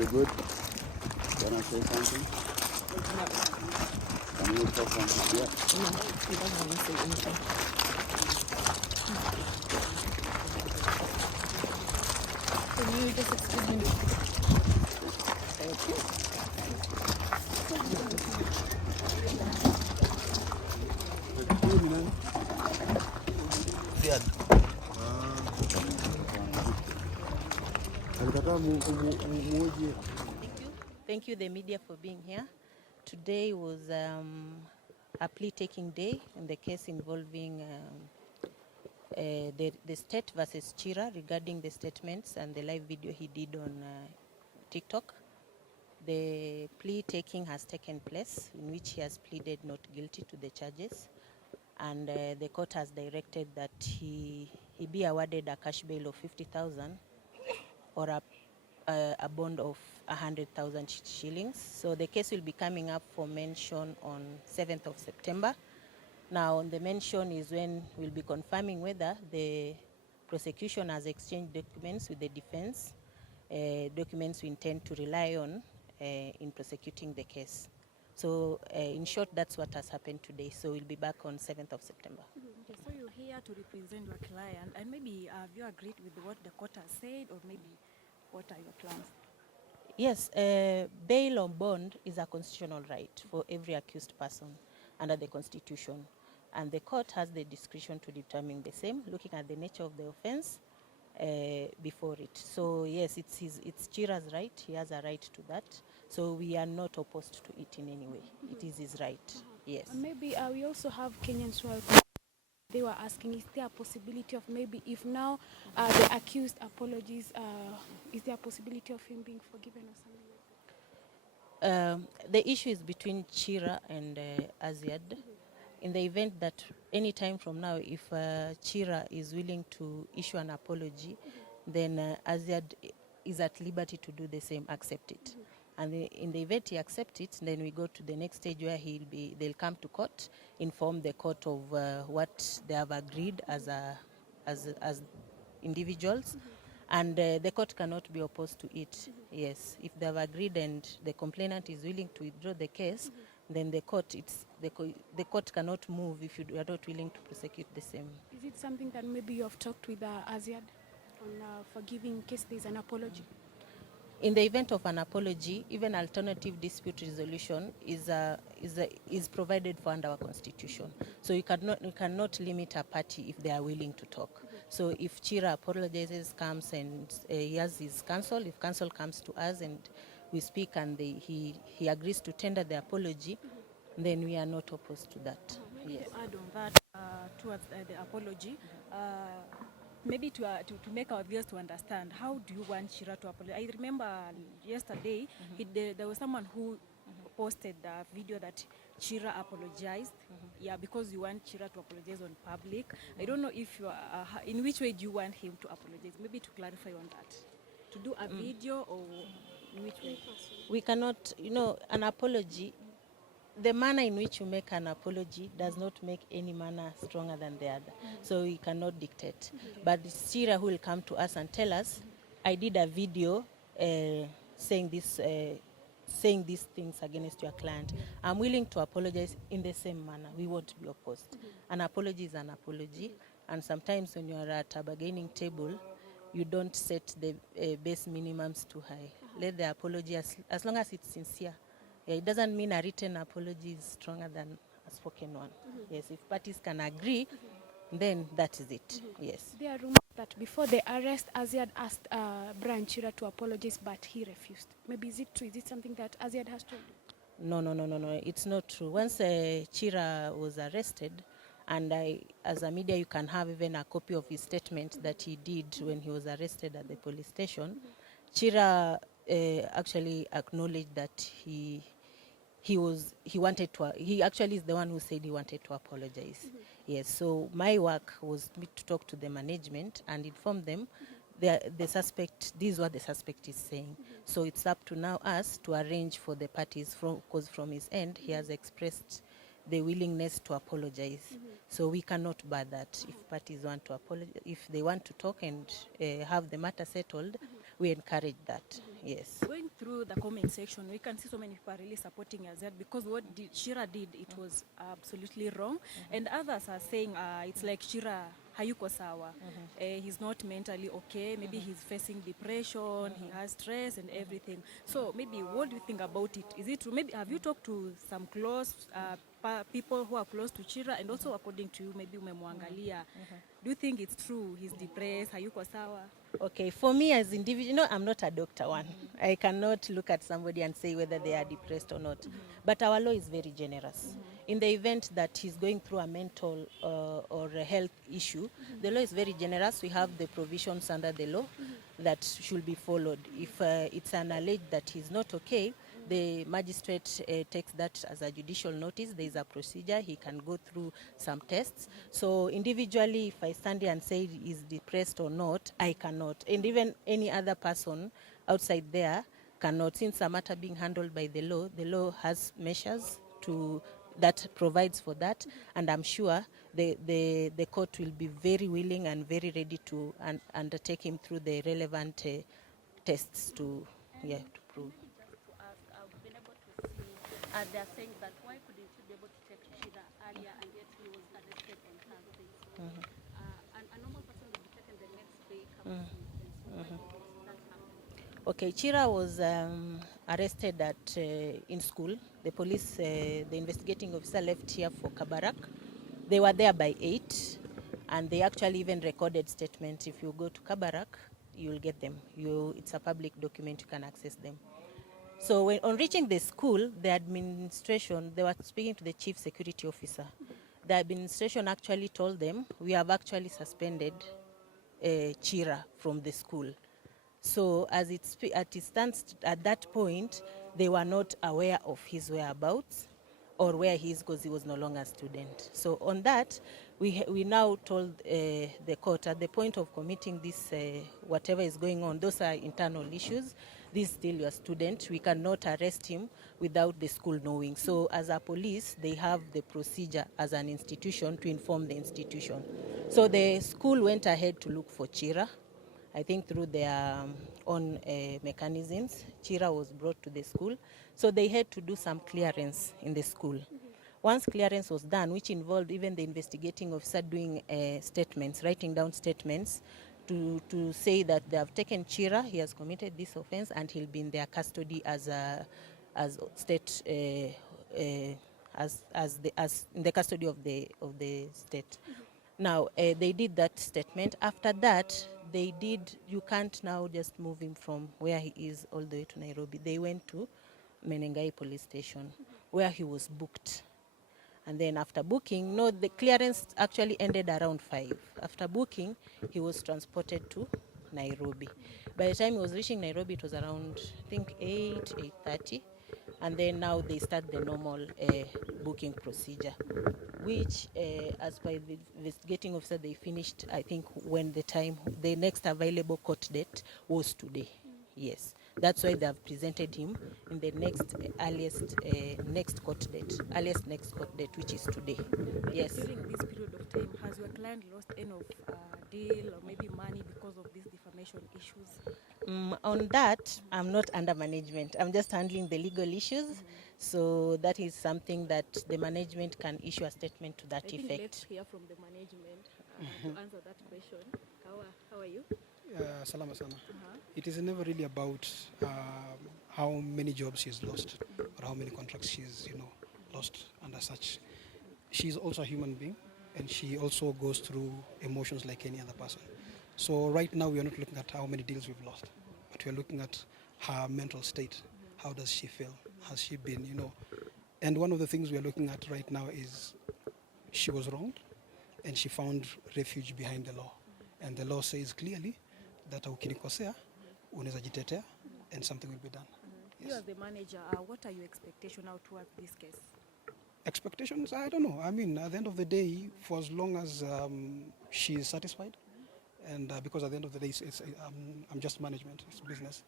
You good? Wanna say something? Can you talk from here? No, he doesn't want to say anything. Can you just excuse me? Azziad. Thank you, the media, for being here. Today was a plea-taking day in the case involving the state versus Chira regarding the statements and the live video he did on TikTok. The plea-taking has taken place, in which he has pleaded not guilty to the charges, and the court has directed that he be awarded a cash bail of 50,000 or a bond of 100,000 shillings. So the case will be coming up for mention on 7th of September. Now, on the mention is when we'll be confirming whether the prosecution has exchanged documents with the defense, documents we intend to rely on in prosecuting the case. So in short, that's what has happened today. So we'll be back on 7th of September. Okay, so you're here to represent your client, and maybe have you agreed with what the court has said, or maybe what are your plans? Yes, bail on bond is a constitutional right for every accused person under the Constitution. And the court has the discretion to determine the same, looking at the nature of the offense before it. So yes, it's Chira's right. He has a right to that. So we are not opposed to it in any way. It is his right, yes. And maybe we also have Kenyans who are, they were asking, is there a possibility of maybe if now the accused apologies, is there a possibility of him being forgiven or something like that? The issue is between Chira and Azziad. In the event that any time from now, if Chira is willing to issue an apology, then Azziad is at liberty to do the same, accept it. And in the event he accepts it, then we go to the next stage where they'll come to court, inform the court of what they have agreed as individuals. And the court cannot be opposed to it. Yes, if they have agreed and the complainant is willing to withdraw the case, then the court cannot move if you are not willing to prosecute the same. Is it something that maybe you have talked with Azziad on forgiving in case there's an apology? In the event of an apology, even alternative dispute resolution is provided for under our Constitution. So you cannot limit a party if they are willing to talk. So if Chira apologizes, comes and he has his counsel, if counsel comes to us and we speak and he agrees to tender the apology, then we are not opposed to that. Maybe Yes. to add on that towards the apology, maybe to make our viewers to understand, how do you want Chira to apologize? I remember yesterday there was someone who posted a video that Chira apologized. Yeah, because you want Chira to apologize on public. I don't know if you are, in which way do you want him to apologize? Maybe to clarify on that. To do a video, or in which way? We cannot, an apology, the manner in which you make an apology does not make any manner stronger than the other. So we cannot dictate. But it's Chira who will come to us and tell us, I did a video saying these things against your client. I'm willing to apologize in the same manner. We won't be opposed. An apology is an apology. And sometimes when you're at a bargaining table, you don't set the base minimums too high. Let the apology, as long as it's sincere. Yeah, it doesn't mean a written apology is stronger than a spoken one. Yes, if parties can agree, then that is it. Yes. There are rumors that before the arrest, Azziad asked Brian Chira to apologize, but he refused. Maybe is it true? Is it something that Azziad has told you? No. It's not true. Once Chira was arrested, and as a media, you can have even a copy of his statement that he did when he was arrested at the police station. Chira actually acknowledged that he actually is the one who said he wanted to apologize. Yes, so my work was to talk to the management and inform them the suspect, this is what the suspect is saying. So it's up to now us to arrange for the parties, because from his end, he has expressed the willingness to apologize. So we cannot bar that. If parties want to apologize, if they want to talk and have the matter settled, we encourage that. Yes. Going through the comment section, we can see so many people are really supporting Azziad because what Chira did, it was absolutely wrong. And others are saying it's like Chira hayuko sawa. He's not mentally okay. Maybe he's facing depression, he has stress and everything. So maybe what do you think about it? Is it true? Maybe have you talked to some close people who are close to Chira, and also according to you, maybe umemwangalia. Do you think it's true? He's depressed, hayuko sawa? Okay, for me as individual, I'm not a doctor one. I cannot look at somebody and say whether they are depressed or not. But our law is very generous. In the event that he's going through a mental or a health issue, the law is very generous. We have the provisions under the law that should be followed. If it's an alleged that he's not okay, the magistrate takes that as a judicial notice. There is a procedure. He can go through some tests. So individually, if I stand here and say he's depressed or not, I cannot. And even any other person outside there cannot. Since a matter being handled by the law has measures that provides for that. And I'm sure the court will be very willing and very ready to undertake him through the relevant tests to prove. They're saying that why couldn't you be able to take Chira earlier and yet he was arrested on Thursday? A normal person would be taken the next day. So why did that happen? Okay, Chira was arrested in school. The police, the investigating officer left here for Kabarak. They were there by 8, and they actually even recorded statements. If you go to Kabarak, you will get them. It's a public document, you can access them. So on reaching the school, the administration, they were speaking to the chief security officer. The administration actually told them, we have actually suspended Chira from the school. So as it stands at that point, they were not aware of his whereabouts or where he is because he was no longer a student. So on that, we now told the court at the point of committing this, whatever is going on, those are internal issues. This is still your student. We cannot arrest him without the school knowing. So as a police, they have the procedure as an institution to inform the institution. So the school went ahead to look for Chira. I think through their own mechanisms, Chira was brought to the school. So they had to do some clearance in the school. Once clearance was done, which involved even the investigating officer doing statements, writing down statements to say that they have taken Chira, he has committed this offense, and he'll be in their custody as state, as in the custody of the state. Now they did that statement. After that, you can't now just move him from where he is all the way to Nairobi. They went to Menengai police station where he was booked. And then after booking, the clearance actually ended around 5. After booking, he was transported to Nairobi. By the time he was reaching Nairobi, it was around, I think, 8:30. And then now they start the normal booking procedure, which, as by the investigating officer, they finished, I think, when the next available court date was today. Yes. That's why they have presented him in the earliest next court date, which is today. Yes. During this period of time, has your client lost any of deal or maybe money because of these defamation issues? On that, I'm not under management. I'm just handling the legal issues. So that is something that the management can issue a statement to that I think effect. let's hear from the management to answer that question. How are you? Salama sana. It is never really about how many jobs she's lost or how many contracts she's lost and as such. She's also a human being and she also goes through emotions like any other person. So right now we are not looking at how many deals we've lost, but we are looking at her mental state. How does she feel? Has she been, And one of the things we are looking at right now is she was wronged and she found refuge behind the law. And the law says clearly that ukinikosea unaweza jitetea and something will be done. You as the manager, what are your expectations now towards this case? Expectations? I don't know. I mean, at the end of the day, for as long as she is satisfied, and because at the end of the day, I'm just management, it's business,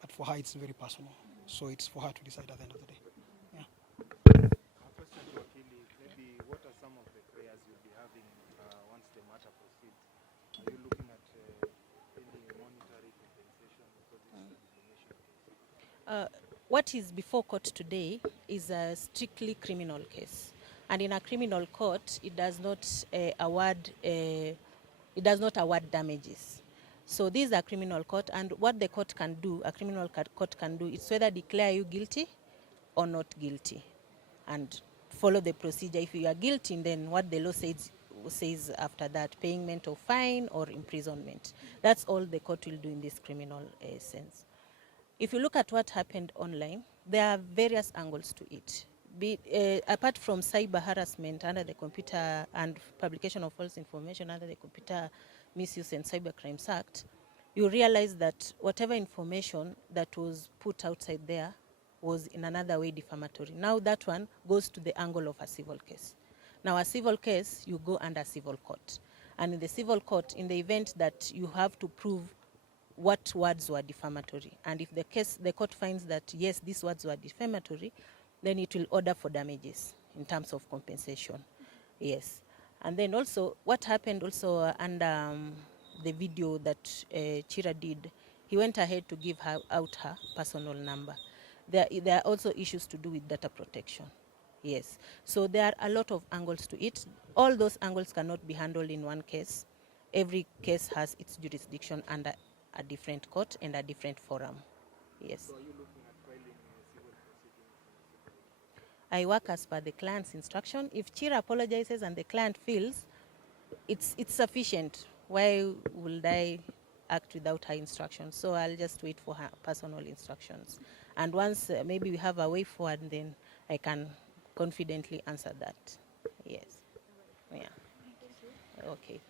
but for her it's very personal. So it's for her to decide at the end of the day. Yeah. A question to Akili, maybe what are some of the prayers you'll be having once the matter proceeds? Are you looking at any monetary compensation because it's a defamation case? What is before court today is a strictly criminal case, and in a criminal court, it does not award damages. So this is a criminal court, and what the court can do, a criminal court can do, is whether declare you guilty or not guilty, and follow the procedure. If you are guilty, then what the law says after that, payment of fine or imprisonment. That's all the court will do in this criminal sense. If you look at what happened online, there are various angles to it. Apart from cyber harassment under the Computer and publication of false information under the Computer Misuse and Cyber Crimes Act, you realize that whatever information that was put outside there was in another way defamatory. Now that one goes to the angle of a civil case. Now a civil case, you go under civil court. And in the civil court, in the event that you have to prove what words were defamatory, and if the court finds that yes, these words were defamatory, then it will order for damages in terms of compensation. Yes. And then also what happened also under the video that Chira did, he went ahead to give out her personal number. There are also issues to do with data protection. Yes. So there are a lot of angles to it. All those angles cannot be handled in one case. Every case has its jurisdiction under a different court and a different forum. Yes. So are you looking at filing civil proceedings? I work as per the client's instruction. If Chira apologizes and the client feels it's sufficient, why would I act without her instructions? So I'll just wait for her personal instructions. And once maybe we have a way forward, then I can confidently answer that. Yes. Yeah. Okay.